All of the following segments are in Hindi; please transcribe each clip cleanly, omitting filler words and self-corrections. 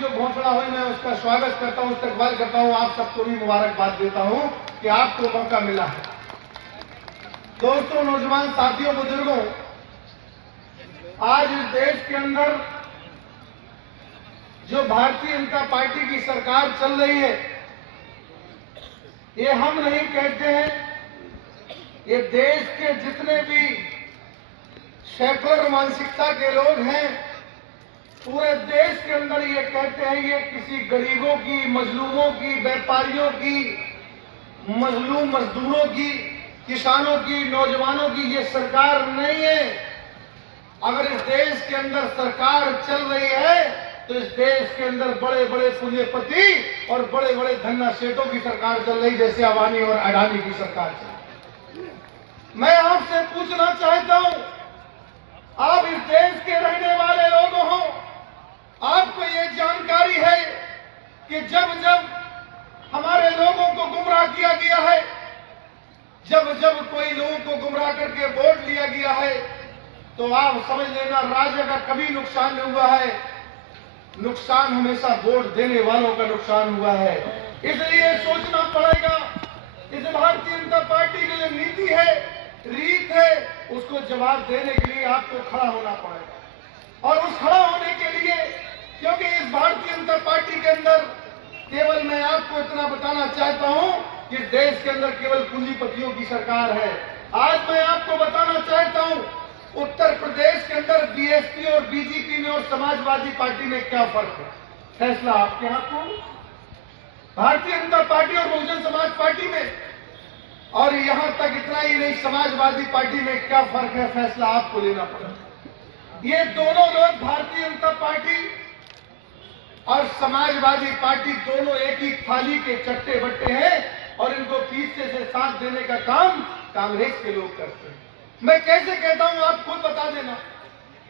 जो घोषणा हुई मैं उसका स्वागत करता हूं, इस्तकबाल करता हूं। आप सबको भी मुबारकबाद देता हूं कि आपको मौका मिला है। दोस्तों, नौजवान साथियों, बुजुर्गों, आज इस देश के अंदर जो भारतीय जनता पार्टी की सरकार चल रही है, ये हम नहीं कहते हैं, ये देश के जितने भी सेकुलर मानसिकता के लोग हैं पूरे देश के अंदर ये कहते हैं ये किसी गरीबों की, मजलूमों की, व्यापारियों की, मजलूम मजदूरों की, किसानों की, नौजवानों की ये सरकार नहीं है। अगर इस देश के अंदर सरकार चल रही है तो इस देश के अंदर बड़े बड़े पूंजीपति और बड़े बड़े धन्ना सेठों की सरकार चल रही, जैसे अबानी और अडानी की सरकार चल रही। मैं आपसे पूछना चाहता हूं, आप इस देश के रहने वाले लोग हो, आपको ये जानकारी है कि जब जब हमारे लोगों को गुमराह किया गया है, जब जब कोई लोगों को गुमराह करके वोट लिया गया है, तो आप समझ लेना राज्य का कभी नुकसान नहीं हुआ है। नुकसान हमेशा वोट देने वालों का नुकसान हुआ है। इसलिए सोचना पड़ेगा, इस भारतीय जनता पार्टी की जो नीति है, रीत है, उसको जवाब देने के लिए आपको खड़ा होना पड़ेगा। और उस खड़ा होने के लिए, क्योंकि इस भारतीय जनता पार्टी के अंदर केवल मैं आपको इतना बताना चाहता हूं कि देश के अंदर केवल पूंजीपतियों की सरकार है। आज मैं आपको बताना चाहता हूं उत्तर प्रदेश के अंदर बीएसपी और बीजेपी में और समाजवादी पार्टी में क्या फर्क है, फैसला आपके हाथ में। भारतीय जनता पार्टी और बहुजन समाज पार्टी में, और यहां तक इतना ही नहीं, समाजवादी पार्टी में क्या फर्क है, फैसला आपको लेना पड़ेगा। ये दोनों लोग, भारतीय जनता पार्टी और समाजवादी पार्टी, दोनों एक ही थाली के चट्टे बट्टे हैं और इनको पीछे से साथ देने का काम कांग्रेस के लोग करते हैं। मैं कैसे कहता हूं, आप खुद बता देना।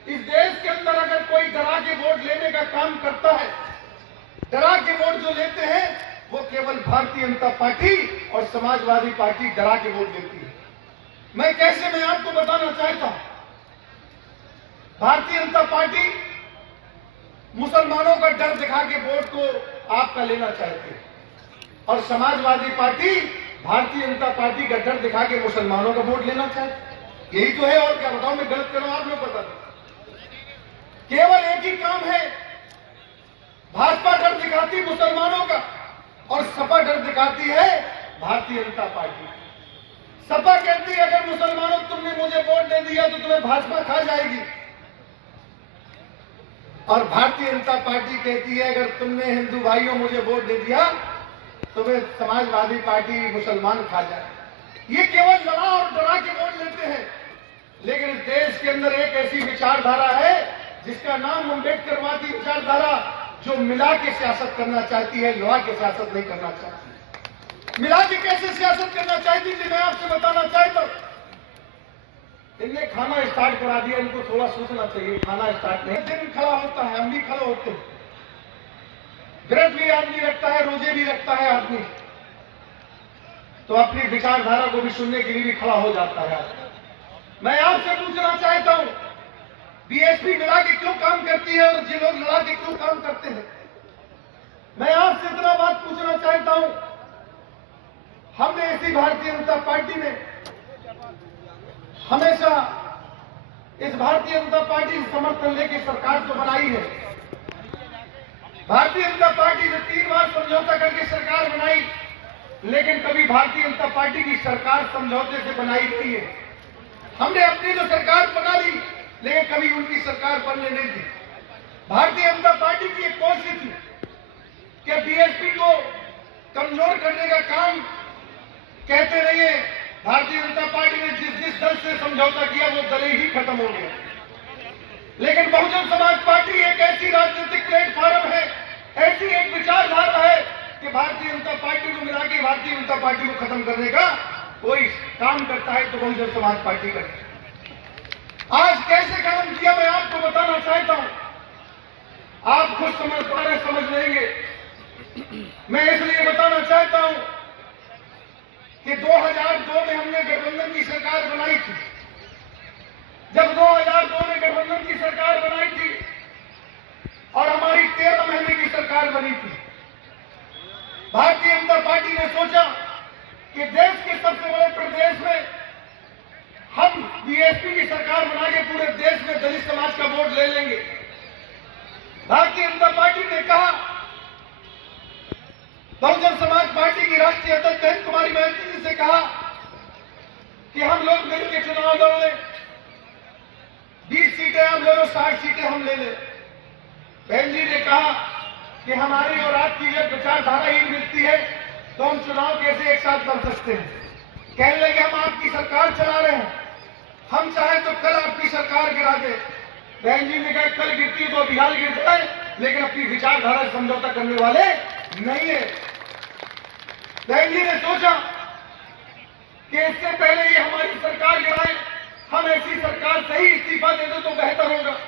इस देश के अंदर अगर कोई डरा के वोट लेने का काम करता है, डरा के वोट जो लेते हैं वो केवल भारतीय जनता पार्टी और समाजवादी पार्टी डरा के वोट देती है। मैं आपको बताना चाहता हूं, भारतीय जनता पार्टी मुसलमानों का डर दिखा के वोट को आपका लेना चाहती है और समाजवादी पार्टी भारतीय जनता पार्टी का डर दिखा के मुसलमानों का वोट लेना चाहती है। यही तो है, और क्या बताऊं, मैं गलत कर रहा हूं, आप लोग बता दो। केवल एक ही काम है, भाजपा डर दिखाती मुसलमानों का और सपा डर दिखाती है भारतीय जनता पार्टी। सपा कहती है अगर मुसलमानों तुमने मुझे वोट दे दिया तो तुम्हें भाजपा खा जाएगी, और भारतीय जनता पार्टी कहती है अगर तुमने हिंदू भाइयों मुझे वोट दे दिया तो वे समाजवादी पार्टी मुसलमान खा जाए। ये केवल लड़ा और डरा के वोट लेते हैं। लेकिन इस देश के अंदर एक ऐसी विचारधारा है जिसका नाम अम्बेडकरवादी विचारधारा, जो मिला के सियासत करना चाहती है, लड़ा के सियासत नहीं करना चाहती। मिला के कैसे सियासत करना चाहती थी, मैं आपसे बताना चाहता हूं। इनने खाना स्टार्ट करा दिया, इनको थोड़ा सोचना चाहिए। खाना स्टार्ट नहीं, दिन खड़ा होता है, हम भी खड़े होते हैं, व्रत भी आदमी रखता है, रोजे भी रखता है आदमी, तो अपनी विचारधारा को भी सुनने के लिए भी खड़ा हो जाता है। मैं आपसे पूछना चाहता हूं, बीएसपी मिला के क्यों काम करती है और ये लोग लड़ा के क्यों काम करते हैं? मैं आपसे इतना बात पूछना चाहता हूं, हमने इसी भारतीय जनता पार्टी में हमेशा इस भारतीय जनता पार्टी से समर्थन लेके सरकार तो बनाई है। भारतीय जनता पार्टी से 3 बार समझौता करके सरकार बनाई, लेकिन कभी भारतीय जनता पार्टी की सरकार समझौते से बनाई नहीं है। हमने अपनी तो सरकार बना ली, लेकिन कभी उनकी सरकार बनने नहीं दी। भारतीय जनता पार्टी की एक कोशिश थी कि बीएसपी को कमजोर करने का काम कहते रहिए। भारतीय जनता पार्टी ने जिस दल से समझौता किया वो दल ही खत्म हो गया। लेकिन बहुजन समाज पार्टी एक ऐसी राजनीतिक प्लेटफॉर्म है, ऐसी एक विचारधारा है कि भारतीय जनता पार्टी को मिला के भारतीय जनता पार्टी को खत्म करने का कोई काम करता है तो बहुजन समाज पार्टी करती है। आज कैसे काम किया मैं आपको बताना चाहता हूं, आप खुद समझ पा रहे, समझ लेंगे। मैं इसलिए बताना चाहता हूं कि 2002 में हमने गठबंधन की सरकार बनाई थी। जब 2002 में गठबंधन की सरकार बनाई थी और हमारी 13 महीने की सरकार भारतीय जनता पार्टी ने सोचा कि देश के सबसे बड़े प्रदेश में हम बीएसपी की सरकार बना के पूरे देश में दलित समाज का वोट ले लेंगे। भारतीय जनता पार्टी ने कहा, बहुजन समाज पार्टी की राष्ट्रीय अध्यक्ष बहन कुमारी महंती जी से कहा कि हम लोग मिलकर चुनाव लड़ लें, 20 सीटें आप ले लो, 60 सीटें हम ले लें। बहन जी ने कहा कि हमारी और आपकी जब विचारधारा ही मिलती है तो हम चुनाव कैसे एक साथ लड़ सकते हैं। कहने लगे हम आपकी सरकार चला रहे हैं, हम चाहे तो कल आपकी सरकार गिरा दे। बहन जी ने कहा कल गिरती तो बिहार गिर जाए, लेकिन अपनी विचारधारा से समझौता करने वाले नहीं है। बहन जी ने सोचा कि इससे पहले ये हमारी सरकार गिराए, हम ऐसी सरकार से ही इस्तीफा दे दो तो बेहतर होगा।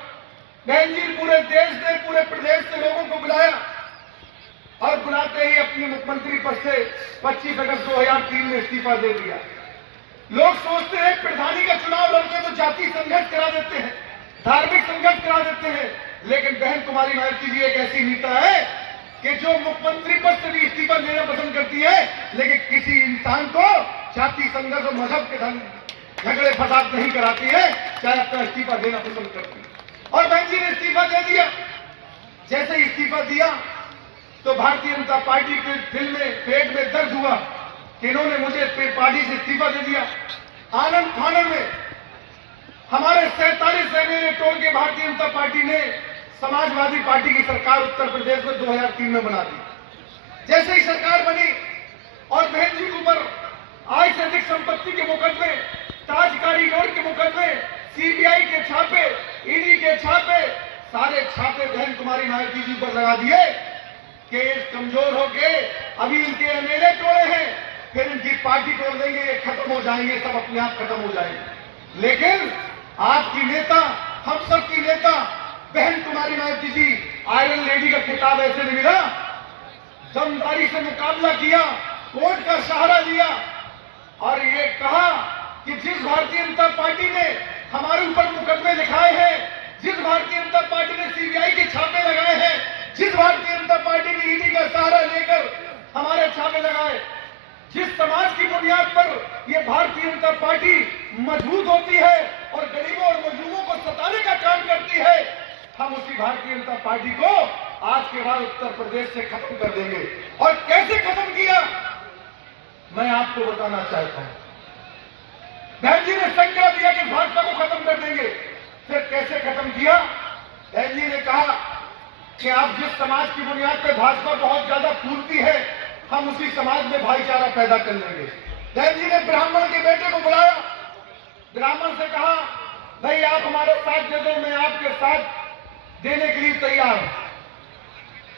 बहन जी पूरे देश ने, पूरे प्रदेश से लोगों को बुलाया और बुलाते ही अपनी मुख्यमंत्री पद से 25 अगस्त 2003 में इस्तीफा दे दिया। लोग सोचते हैं प्रधानी का चुनाव लड़ते तो जाति संघर्ष करा देते हैं, धार्मिक संघर्ष करा देते हैं, लेकिन बहन कुमारी महंती जी एक ऐसी नेता है कि जो मुख्यमंत्री पद से भी इस्तीफा देना पसंद करती है, लेकिन किसी इंसान को जाति संघर्ष और मजहब के झगड़े फसाद नहीं कराती है, चाहे अपना इस्तीफा देना पसंद करती है। और बहन जी ने इस्तीफा दे दिया। जैसे ही इस्तीफा दिया तो भारतीय जनता पार्टी के दिल में, पेट में दर्द हुआ कि इन्होंने मुझे पार्टी से इस्तीफा दे दिया। आनंद फानन में हमारे 47 एमएलए तोड़ के भारतीय जनता पार्टी ने समाजवादी पार्टी की सरकार उत्तर प्रदेश में 2003 में बना दी। जैसे ही सरकार बनी और बहन जी के ऊपर आय से अधिक संपत्ति के मुकदमे, ताज कॉरिडोर के मुकदमे, सीबीआई के छापे, ईडी के छापे, सारे छापे बहन कुमारी महंती जी पर लगा दिए कि ये कमजोर हो गए, अभी इनके एमएलए तोड़े हैं, फिर इनकी पार्टी तोड़ देंगे, ये खत्म हो जाएंगे, सब अपने आप खत्म हो जाएंगे। लेकिन आपकी नेता, हम सबकी नेता बहन कुमारी महंती जी, आयरन लेडी का खिताब ऐसे नहीं मिला, दमदारी से मुकाबला किया, कोर्ट का सहारा लिया और ये कहा कि जिस भारतीय जनता पार्टी ने हमारे ऊपर मुकदमे लिखाए हैं, जिस भारतीय जनता पार्टी ने सीबीआई के छापे लगाए हैं, जिस भारतीय जनता पार्टी ने ईडी का सहारा लेकर हमारे छापे लगाए, जिस समाज की बुनियाद पर यह भारतीय जनता पार्टी मजबूत होती है और गरीबों और मजलूमों को सताने का काम करती है, हम उसी भारतीय जनता पार्टी को आज के बाद उत्तर प्रदेश से खत्म कर देंगे। और कैसे खत्म किया मैं आपको बताना चाहता हूं। बहन जी ने संकल्प दिया कि भाजपा को खत्म कर देंगे। फिर कैसे खत्म किया? बहन जी ने कहा कि आप जिस समाज की बुनियाद पर भाजपा बहुत ज्यादा फूलती है, हम उसी समाज में भाईचारा पैदा कर लेंगे। बहन जी ने ब्राह्मण के बेटे को बुलाया, ब्राह्मण से कहा भाई आप हमारे साथ दे दो, मैं आपके साथ देने के लिए तैयार हूं।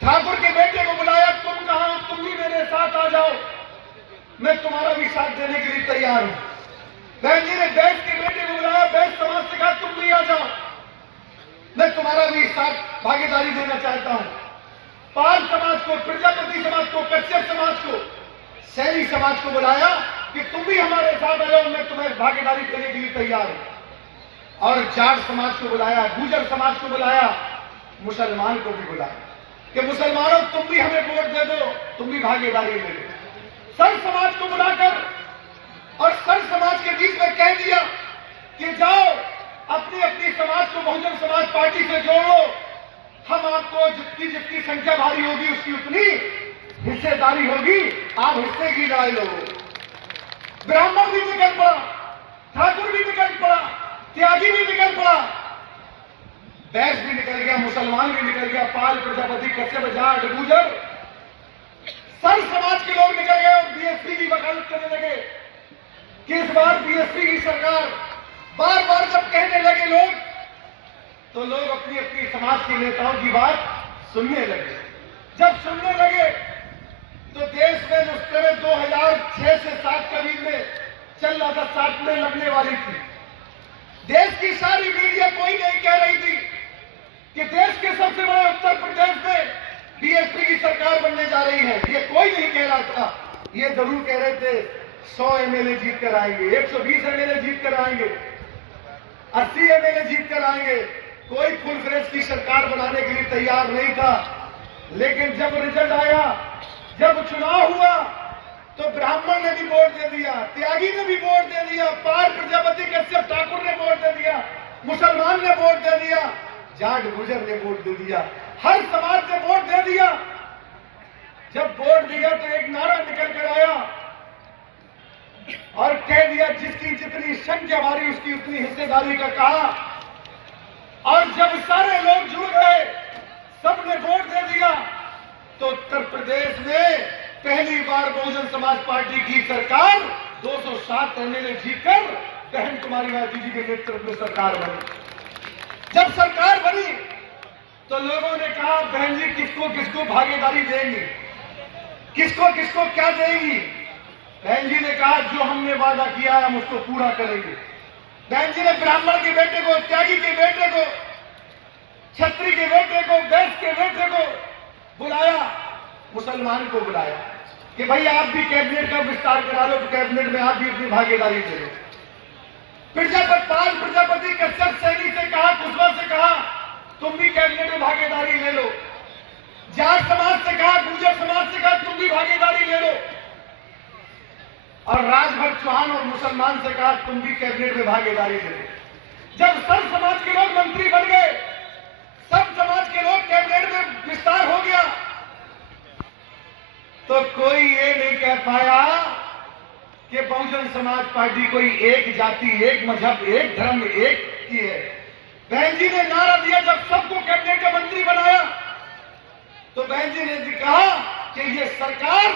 ठाकुर के बेटे को बुलाया, तुम कहां, तुम भी मेरे साथ आ जाओ, मैं तुम्हारा भी साथ देने के लिए तैयार हूं। बहन जी ने बैस के बेटे को बुलाया, बैस समाज से कहा तुम भी आ जाओ, मैं तुम्हारा भी साथ भागीदारी देना चाहता हूं। पाल समाज को, प्रजापति समाज को, कश्यप समाज को, सैनी समाज को बुलाया कि तुम भी हमारे साथ आ जाओ, मैं तुम्हें भागीदारी देने के लिए तैयार हूं। और जाट समाज को बुलाया, गुर्जर समाज को बुलाया, मुसलमान को भी बुलाया कि मुसलमानों तुम भी हमें वोट दे दो, तुम भी भागीदारी ले लो। सर्व समाज को बुलाकर और सर्व समाज के बीच में कह दिया कि जाओ अपनी अपनी समाज को बहुजन समाज पार्टी से जोड़ो, हम आपको जितनी जितनी संख्या भारी होगी उसकी उतनी हिस्सेदारी होगी, आप हिस्से की लड़ाई लड़ो। ब्राह्मण भी निकल पड़ा, ठाकुर भी निकल पड़ा, त्यागी भी निकल पड़ा, बैस भी निकल गया, मुसलमान भी निकल गया, पाल, प्रजापति, कश्यप, जाट, गुर्जर, सर्व समाज के लोग निकल गए और बीएसपी की वकालत करने लगे कि इस बार बीएसपी की सरकार, बार बार जब कहने लगे लोग तो लोग अपनी अपनी समाज के नेताओं की बात सुनने लगे। जब सुनने लगे तो देश में नुस्खे में 2006 से 7 के बीच में चल रहा था, 7 में लगने वाली थी। देश की सारी मीडिया कोई नहीं कह रही थी कि देश के सबसे बड़े उत्तर प्रदेश में बीएसपी की सरकार बनने जा रही है, ये कोई नहीं कह रहा था। ये जरूर कह रहे थे 100 एमएलए जीत कर आएंगे, 120 एमएलए जीत कर आएंगे, 80 एमएलए जीत कर आएंगे। कोई फुल फ्लेज की सरकार बनाने के लिए तैयार नहीं था। लेकिन जब रिजल्ट आया जब चुनाव हुआ तो ब्राह्मण ने भी वोट दे दिया, त्यागी ने भी वोट दे दिया, पार प्रजापति कश्यप ठाकुर ने वोट दे दिया, मुसलमान ने वोट दे दिया, जाट गुजर ने वोट दे दिया, हर समाज ने वोट दे दिया। जब वोट दिया तो एक नारा निकल कर आया और कह दिया जिसकी जितनी संख्या भारी उसकी उतनी हिस्सेदारी का कहा। और जब सारे लोग जुड़ गए, सबने वोट दे दिया, तो उत्तर प्रदेश में पहली बार बहुजन समाज पार्टी की सरकार 207 एमएलए जीतकर बहन कुमारी गांधी जी के नेतृत्व में सरकार बनी। जब सरकार बनी तो लोगों ने कहा बहन जी किसको किसको भागीदारी देंगी, किसको किसको क्या देंगी। बहन जी ने कहा जो हमने वादा किया है हम उसको पूरा करेंगे। बहन जी ने ब्राह्मण के बेटे को, त्यागी के बेटे को, छत्री के बेटे को, वैश्य के बेटे को बुलाया, मुसलमान को बुलाया कि भाई आप भी कैबिनेट का विस्तार करा लो, तो कैबिनेट में आप भी अपनी भागीदारी दे लो। प्रजापति कश्यप सैनी से कहा, कुशवाहा से कहा तुम भी कैबिनेट में भागीदारी ले लो। जाट समाज से कहा, गुर्जर समाज से कहा तुम भी भागीदारी ले लो। और राजभर चौहान और मुसलमान से कहा तुम भी कैबिनेट में भागीदारी ले लो। जब सब समाज के लोग मंत्री बन गए, सब समाज के लोग कैबिनेट में विस्तार हो गया, तो कोई ये नहीं कह पाया कि बहुजन समाज पार्टी कोई एक जाति, एक मजहब, एक धर्म, एक की है। बहन जी ने नारा दिया, जब सबको कैबिनेट का मंत्री बनाया तो बहन जी ने कहा कि ये सरकार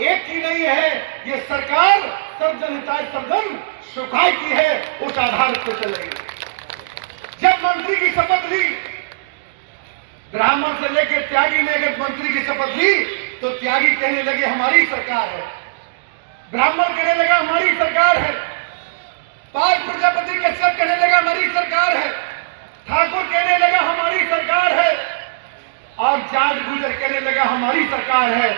एक की नहीं है, ये सरकार सर्वजन हिताय सर्वजन सुखाय की है, उस आधार पर चलेगी। जब मंत्री की शपथ ली, ब्राह्मण से लेकर त्यागी ने अगर मंत्री की शपथ ली तो त्यागी कहने लगे हमारी सरकार है, ब्राह्मण कहने लगा हमारी सरकार है, पाल प्रजापति कश्यप कहने लगा हमारी सरकार है, ठाकुर कहने लगा हमारी सरकार है, और जाट गुजर कहने लगा हमारी सरकार है,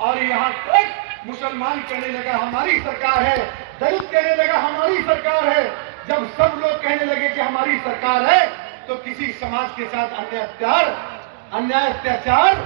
और यहां तक मुसलमान कहने लगा हमारी सरकार है, दलित कहने लगा हमारी सरकार है। जब सब लोग कहने लगे कि हमारी सरकार है तो किसी समाज के साथ अन्याय अत्याचार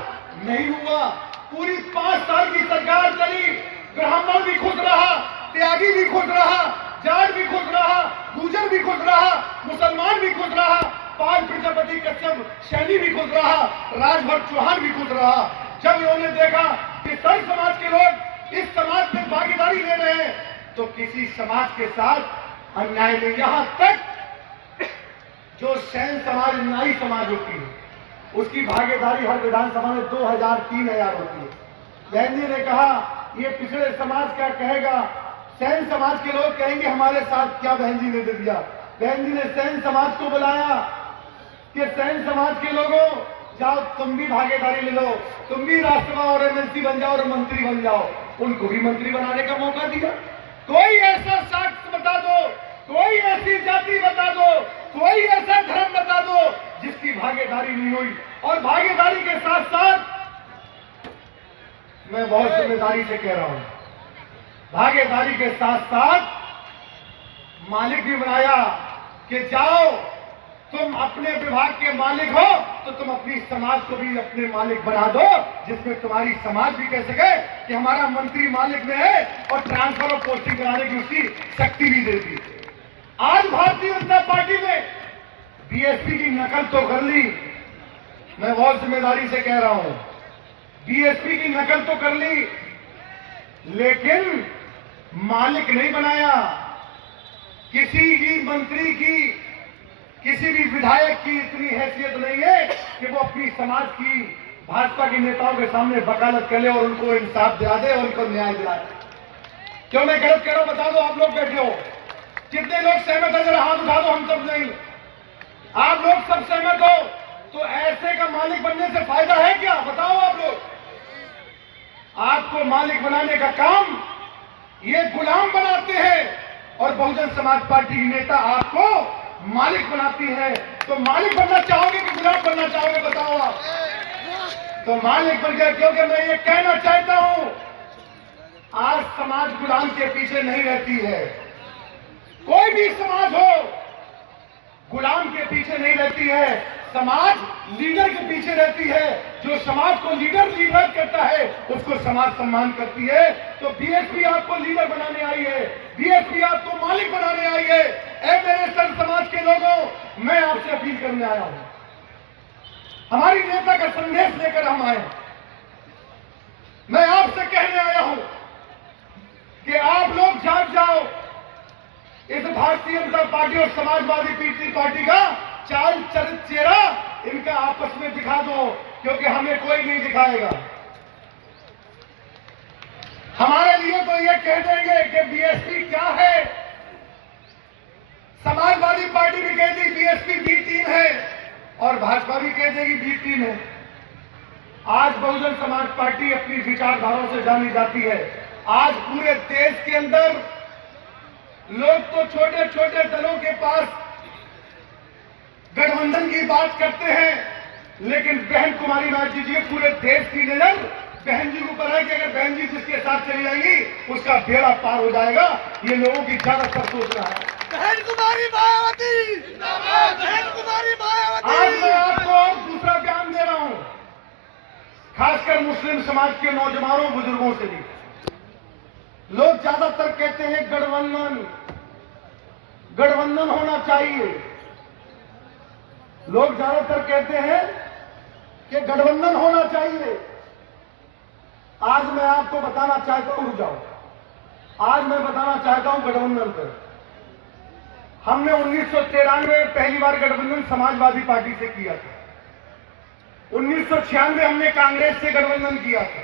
नहीं हुआ। पूरी 5 साल की सरकार चली, ब्राह्मण भी खुश रहा, त्यागी भी खुश रहा, जाट भी खुश रहा, गुजर भी खुश रहा, मुसलमान भी खुश रहा, पाल प्रजापति कश्यप सैनी भी खुश रहा, राजभर चौहान भी खुश रहा। जब उन्होंने देखा कि सभी समाज के लोग इस समाज में भागीदारी ले रहे हैं तो किसी समाज के साथ अन्याय नहीं। यहां तक जो सैन समाज, नाई समाज होती है, उसकी भागीदारी हर विधानसभा में 2000-3000 होती है। बहन जी ने कहा ये पिछड़े समाज क्या कहेगा, सैन समाज के लोग कहेंगे हमारे साथ क्या बहन जी ने दे दिया। बहन जी ने सैन समाज को बुलाया कि सैन समाज के लोगों जाओ तुम भी भागीदारी ले लो, तुम भी राज्यसभा और एमएलसी बन जाओ और मंत्री बन जाओ। उनको भी मंत्री बनाने का मौका दिया। कोई ऐसा शख्स बता दो, कोई ऐसी जाति बता दो, कोई ऐसा धर्म बता दो जिसकी भागीदारी नहीं हुई। और भागीदारी के साथ साथ मैं बहुत जिम्मेदारी से कह रहा हूं, भागीदारी के साथ साथ मालिक भी बनाया कि जाओ तुम अपने विभाग के मालिक हो तो तुम अपनी समाज को भी अपने मालिक बना दो, जिसमें तुम्हारी समाज भी कह सके कि हमारा मंत्री मालिक में है, और ट्रांसफर और पोस्टिंग कराने की उसकी शक्ति भी देती है। आज भारतीय जनता पार्टी ने बीएसपी की नकल तो कर ली, मैं बहुत जिम्मेदारी से कह रहा हूं, बीएसपी की नकल तो कर ली, लेकिन मालिक नहीं बनाया। किसी भी मंत्री की, किसी भी विधायक की इतनी हैसियत नहीं है कि वो अपनी समाज की, भाजपा के नेताओं के सामने वकालत कर ले और उनको इंसाफ दिला दे और उनको न्याय दिलाए। क्यों मैं गलत कह रहा हूं बता दो, आप लोग बैठे हो, कितने लोग सहमत है, जरा हाथ उठा दो। हम सब नहीं, आप लोग सब सहमत हो तो ऐसे का मालिक बनने से फायदा है क्या, बताओ आप लोग। आपको मालिक बनाने का काम ये गुलाम बनाते हैं, और बहुजन समाज पार्टी की नेता आपको मालिक बनाती है। तो मालिक बनना चाहोगे कि गुलाम बनना चाहोगे, बताओ आप। तो मालिक बन गया, क्योंकि मैं ये कहना चाहता हूं आज समाज गुलाम के पीछे नहीं रहती है। कोई भी समाज हो गुलाम के पीछे नहीं रहती है। समाज लीडर के पीछे रहती है। जो समाज को लीडर करता है उसको समाज सम्मान करती है। तो बीएसपी आपको लीडर बनाने आई है, बीएसपी आपको मालिक बनाने आई है। ऐ मेरे संत समाज के लोगों, मैं आपसे अपील करने आया हूं, हमारी नेता का संदेश लेकर हम आए। मैं आपसे कहने आया हूं कि आप लोग जाग जाओ, इस भारतीय जनता पार्टी और समाजवादी पार्टी का चाल चरित चेहरा इनका आपस में दिखा दो, क्योंकि हमें कोई नहीं दिखाएगा। हमारे लिए तो ये कह देंगे कि बीएसपी क्या है, समाजवादी पार्टी भी कह दी बीएसपी बी टीम है और भाजपा भी कह देगी बी टीम है। आज बहुजन समाज पार्टी अपनी विचारधाराओं से जानी जाती है। आज पूरे देश के अंदर लोग तो छोटे छोटे दलों के पास गठबंधन की बात करते हैं, लेकिन बहन कुमारी बाजी जी, पूरे देश की नजर बहन जी के ऊपर है कि अगर बहन जी जिसके साथ चली जाएंगी उसका बेड़ा पार हो जाएगा। ये लोगों की ज्यादातर सोच रहा है। बहन कुमारी मायावती जिंदाबाद, बहन कुमारी मायावती। आज मैं आपको और दूसरा बयान दे रहा हूं, खासकर मुस्लिम समाज के नौजवानों बुजुर्गों से भी। लोग ज्यादातर कहते हैं गठबंधन होना चाहिए। लोग ज्यादातर कहते हैं कि गठबंधन होना चाहिए। आज मैं आपको बताना चाहता हूं, रुक जाओ, आज मैं बताना चाहता हूं गठबंधन पर। हमने 1993 में पहली बार गठबंधन समाजवादी पार्टी से किया था। 1996 हमने कांग्रेस से गठबंधन किया था।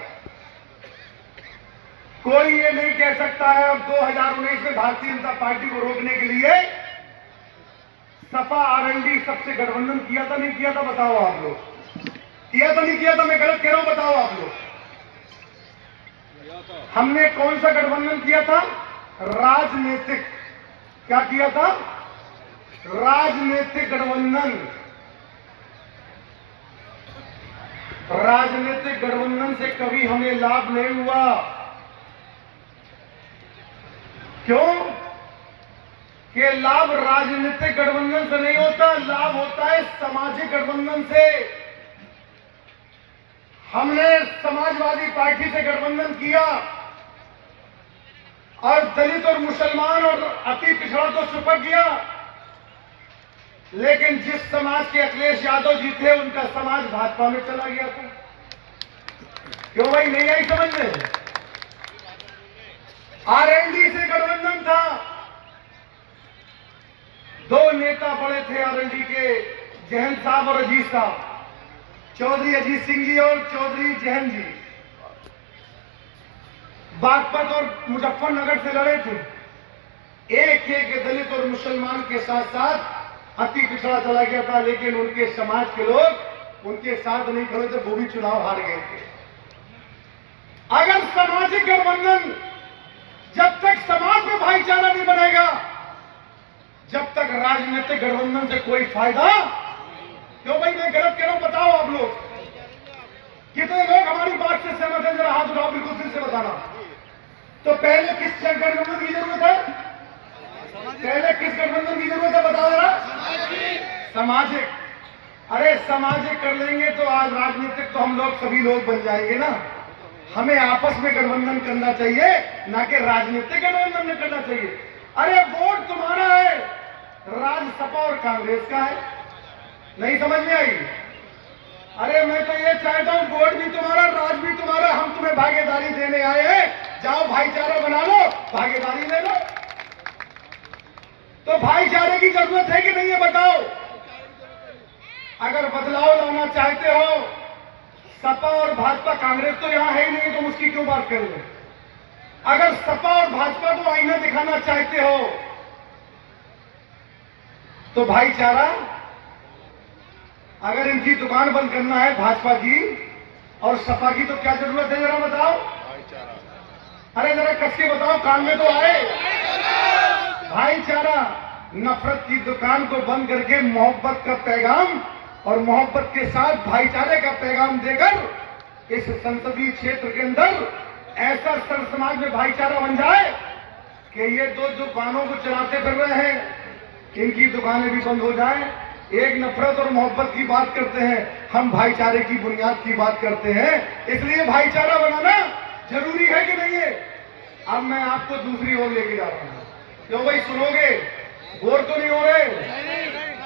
कोई ये नहीं कह सकता है अब 2019 में भारतीय जनता पार्टी को रोकने के लिए सपा आरएलडी सबसे गठबंधन किया था, नहीं किया था? बताओ आप लोग, किया था नहीं किया था? मैं गलत कह रहा हूं, बताओ आप लोग। हमने कौन सा गठबंधन किया था? राजनीतिक। क्या किया था? राजनीतिक गठबंधन। राजनीतिक गठबंधन से कभी हमें लाभ नहीं हुआ। क्यों? कि लाभ राजनीतिक गठबंधन से नहीं होता, लाभ होता है सामाजिक गठबंधन से। हमने समाजवादी पार्टी से गठबंधन किया और दलित और मुसलमान और अति पिछड़ा को सुपर किया, लेकिन जिस समाज के अखिलेश यादव जी थे उनका समाज भाजपा में चला गया था। क्यों भाई, नहीं आई समझ में? आरएलडी से गठबंधन था। दो नेता बड़े थे आरएलडी के, जहन साहब और अजीत साहब, चौधरी अजीत सिंह जी और चौधरी जहन जी। बागपत और मुजफ्फरनगर से लड़े थे। एक एक दलित और मुसलमान के साथ साथ अति पिछड़ा चला गया था, लेकिन उनके समाज के लोग उनके साथ नहीं खड़े थे, वो भी चुनाव हार गए थे। अगर सामाजिक गठबंधन, जब तक समाज में भाईचारा नहीं बनेगा, जब तक राजनीतिक गठबंधन से कोई फायदा। क्यों भाई, मैं गलत कह रहा हूं? बताओ आप लोग, कितने लोग हमारी बात से सहमत है? जरा हाथ उठाओ, बिल्कुल फिर से बताना। तो पहले किस गठबंधन की जरूरत है? पहले किस गठबंधन की जरूरत है? बताओ जरा। सामाजिक। अरे सामाजिक कर लेंगे तो आज राजनीतिक तो हम लोग सभी लोग बन जाएंगे ना। हमें आपस में गठबंधन करना चाहिए, ना कि राजनीतिक गठबंधन में करना चाहिए। अरे वोट तुम्हारा है, राज सपा और कांग्रेस का है। नहीं समझ में आई? अरे मैं तो ये चाहता हूं, वोट भी तुम्हारा, राज भी तुम्हारा, हम तुम्हें भागीदारी देने आए हैं। जाओ भाईचारा बना लो, भागीदारी ले लो। तो भाईचारे की जरूरत है कि नहीं है? बताओ। अगर बदलाव लाना चाहते हो, सपा और भाजपा, कांग्रेस तो यहां है ही नहीं, तुम उसकी क्यों बात कर रहे हो? अगर सपा और भाजपा को आईना दिखाना चाहते हो तो भाईचारा, अगर इनकी दुकान बंद करना है भाजपा की और सपा की, तो क्या जरूरत है? जरा बताओ। अरे जरा कस के बताओ, कान में तो आए। भाईचारा, नफरत की दुकान को बंद करके मोहब्बत का पैगाम और मोहब्बत के साथ भाईचारे का पैगाम देकर इस संसदीय क्षेत्र के अंदर ऐसा सर समाज में भाईचारा बन जाए कि ये दो दुकानों को चलाते फिर रहे हैं, इनकी दुकानें भी बंद हो जाए एक नफरत और मोहब्बत की बात करते हैं, हम भाईचारे की बुनियाद की बात करते हैं। इसलिए भाईचारा बनाना जरूरी है कि नहीं है। अब मैं आपको दूसरी ओर लेके जा रहा हूं। क्यों भाई, सुनोगे? बोर तो नहीं हो रहे?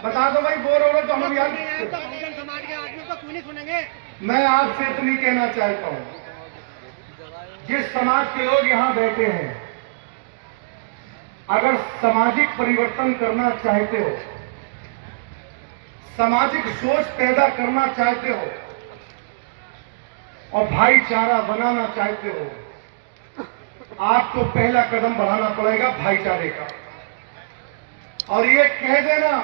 बता दो भाई, बोर हो रहे तो हम यार समाज के आदमी को क्यों नहीं सुनेंगे? मैं आपसे इतनी कहना चाहता हूं, जिस समाज के लोग यहां बैठे हैं, अगर सामाजिक परिवर्तन करना चाहते हो, सामाजिक सोच पैदा करना चाहते हो और भाईचारा बनाना चाहते हो, आपको पहला कदम बढ़ाना पड़ेगा भाईचारे का। और ये कह देना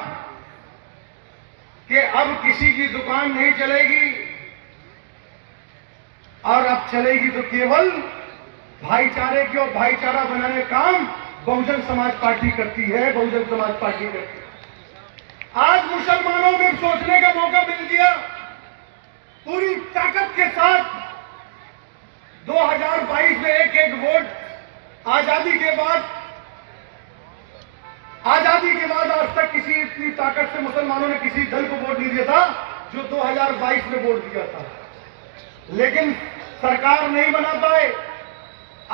कि अब किसी की दुकान नहीं चलेगी और अब चलेगी तो केवल भाईचारे के और भाईचारा बनाने का काम बहुजन समाज पार्टी करती है, बहुजन समाज पार्टी करती है। आज मुसलमानों में सोचने का मौका मिल गया। पूरी ताकत के साथ 2022 में एक एक वोट आजादी के बाद आज तक किसी इतनी ताकत से मुसलमानों ने किसी दल को वोट नहीं दिया था जो 2022 में वोट दिया था। लेकिन सरकार नहीं बना पाए।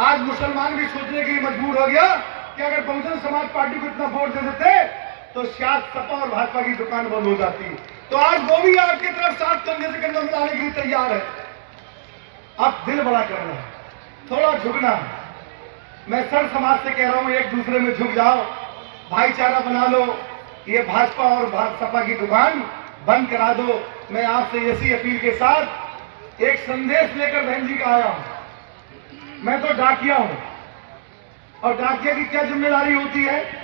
आज मुसलमान भी सोचने के लिए मजबूर हो गया कि अगर बहुजन समाज पार्टी को इतना वोट दे देते तो शायद सपा और भाजपा की दुकान बंद हो जाती। तो आज वो भी आपकी तरफ साथ कंधे से कंधा मिलाने के लिए तैयार है। अब दिल बड़ा करना है, थोड़ा झुकना है। मैं सर समाज से कह रहा हूं, एक दूसरे में झुक जाओ, भाईचारा बना लो, ये भाजपा और सपा की दुकान बंद करा दो। मैं आपसे इसी अपील के साथ एक संदेश लेकर बहन जी का आया हूं। मैं तो डाकिया हूं और डाकिया की क्या जिम्मेदारी होती है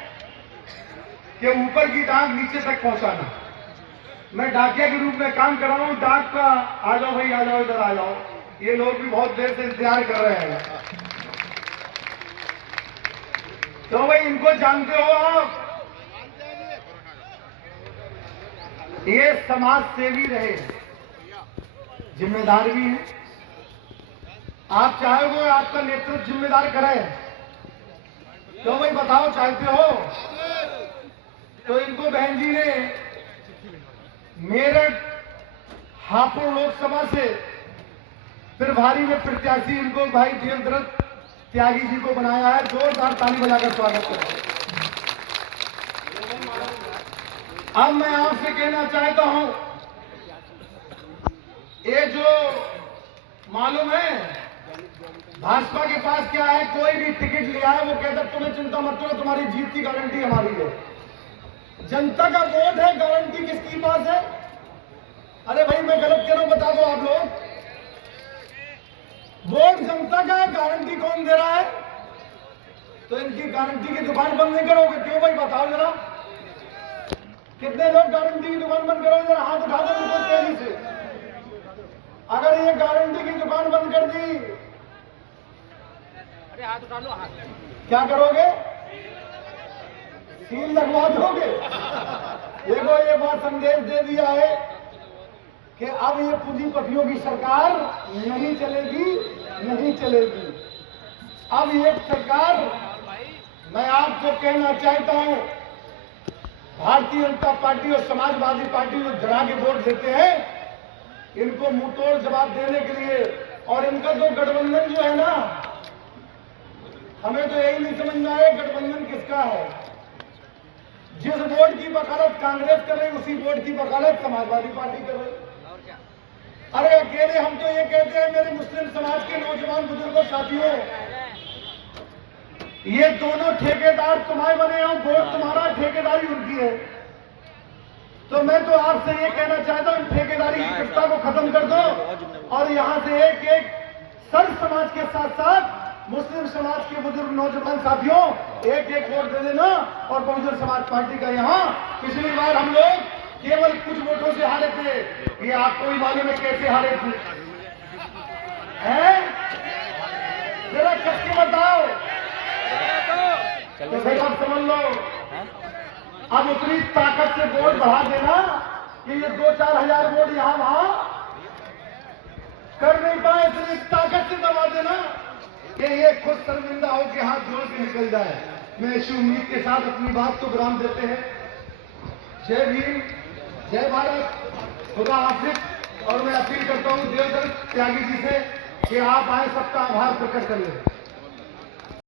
कि ऊपर की डाक नीचे तक पहुंचाना। मैं डाकिया के रूप में काम कर रहा हूं। डाक का आ जाओ भाई, आ जाओ, इधर आ जाओ। ये लोग भी बहुत देर से इंतजार कर रहे हैं। तो भाई इनको जानते हो आप, ये समाज सेवी रहे, जिम्मेदार भी है। आप चाहोगे आपका नेतृत्व जिम्मेदार करे, तो भाई बताओ चाहते हो? तो इनको बहन जी ने मेरठ हापुड़ लोकसभा से फिर भारी में प्रत्याशी इनको भाई देवदत्त त्यागी जी को बनाया है। जोरदार ताली बजाकर स्वागत करें। अब मैं आपसे कहना चाहता हूं, ये जो मालूम है भाजपा के पास क्या है, कोई भी टिकट लिया है वो कहता तुम्हें चिंता मत करो, तुम्हारी जीत की गारंटी हमारी है। जनता का वोट है, गारंटी किसके पास है? अरे भाई मैं गलत कह रहा हूं, बता दो आप लोग। वोट जनता का है, गारंटी कौन दे रहा है? तो इनकी गारंटी की दुकान बंद नहीं करोगे? क्यों भाई बताओ जरा, कितने लोग गारंटी की दुकान बंद करोगे? जरा हाथ उठा दो बिल्कुल तेजी से। अगर ये गारंटी की दुकान बंद कर दी, अरे हाथ उठा लो, हाथ। क्या करोगे? सील लगवा दोगे? देखो ये बात संदेश दे दिया है कि अब ये पूंजीपतियों की सरकार नहीं चलेगी, नहीं चलेगी। अब ये सरकार, मैं आपको कहना चाहता हूं, भारतीय जनता पार्टी और समाजवादी पार्टी जो डरा के वोट देते हैं, इनको मुंहतोड़ जवाब देने के लिए, और इनका तो गठबंधन जो है ना, हमें तो यही नहीं समझ में आया गठबंधन किसका है। जिस वोट की वकालत कांग्रेस कर रही, उसी वोट की वकालत समाजवादी पार्टी कर रही। अरे अकेले हम तो ये कहते हैं मेरे मुस्लिम समाज के नौजवान बुजुर्गों साथियों, ये दोनों ठेकेदार तुम्हारे बने हो, वोट तुम्हारा, ठेकेदारी उनकी है। तो मैं तो आपसे ये कहना चाहता हूं, ठेकेदारी की प्रथा को खत्म कर दो और यहां से एक एक सर्व समाज के साथ साथ मुस्लिम समाज के बुजुर्ग नौजवान साथियों एक एक वोट दे देना। और बहुजन समाज पार्टी का यहाँ पिछली बार हम लोग केवल कुछ वोटों से हारे थे, ये आपको ही मालूम है कैसे हारे थे, हैं? जरा कस के बताओ, तो भाई आप समझ लो। अब उतनी ताकत से वोट बढ़ा देना कि ये 2-4 हजार वोट यहां वहां कर नहीं पाए, इतनी ताकत से दबा देना कि ये खुद शर्मिंदा हो के हाथ जोड़ के निकल जाए। मैं इसी उम्मीद के साथ अपनी बात को विराम देते हैं। जय भीम, जय भारत, खुदा हाफिज। और मैं अपील करता हूँ देवदत्त त्यागी जी से कि आप आए, सबका आभार प्रकट कर लें।